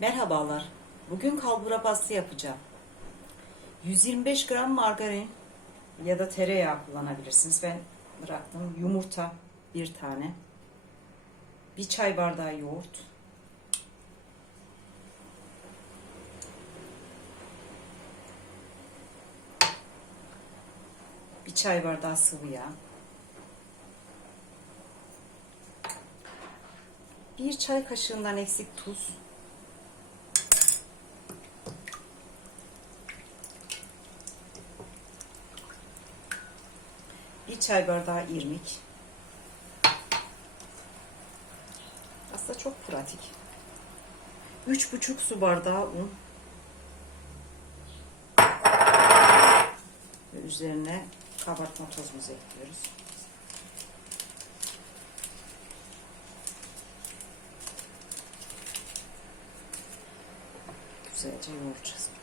Merhabalar. Bugün kalbura pastı yapacağım. 125 gram margarin ya da tereyağı kullanabilirsiniz. Ben bıraktım. Yumurta bir tane. Bir çay bardağı yoğurt. Bir çay bardağı sıvı yağ. Bir çay kaşığından eksik tuz. Bir çay bardağı irmik. Aslında çok pratik. Üç buçuk su bardağı un. Ve üzerine kabartma tozumuzu ekliyoruz. Güzelce yoğuracağız.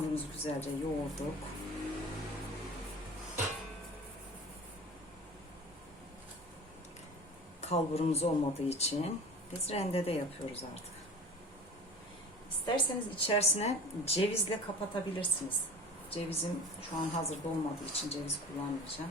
Hamurumuzu güzelce yoğurduk. Kalburumuz olmadığı için biz rendede yapıyoruz artık. İsterseniz içerisine cevizle kapatabilirsiniz. Cevizim şu an hazırda olmadığı için ceviz kullanmayacağım.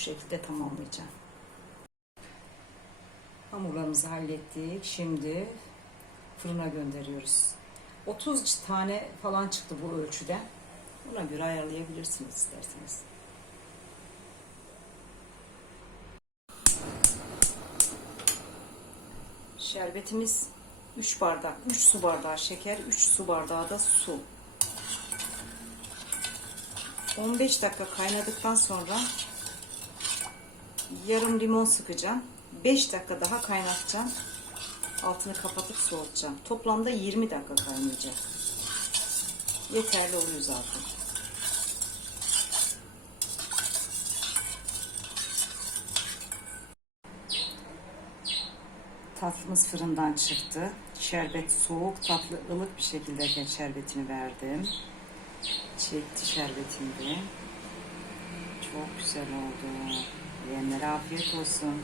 Şekilde tamamlayacağım. Hamurlarımızı hallettik. Şimdi fırına gönderiyoruz. 30 tane falan çıktı bu ölçüde. Buna göre ayarlayabilirsiniz isterseniz. Şerbetimiz 3 bardak, 3 su bardağı şeker, 3 su bardağı da su. 15 dakika kaynadıktan sonra yarım limon sıkacağım. 5 dakika daha kaynatacağım. Altını kapatıp soğutacağım. Toplamda 20 dakika kaynayacak. Yeterli oluyor zaten. Tatlımız fırından çıktı. Şerbet soğuk, tatlı, ılık bir şekilde şerbetini verdim. Çekti şerbetini. Çok güzel oldu. Yiyenlere afiyet olsun.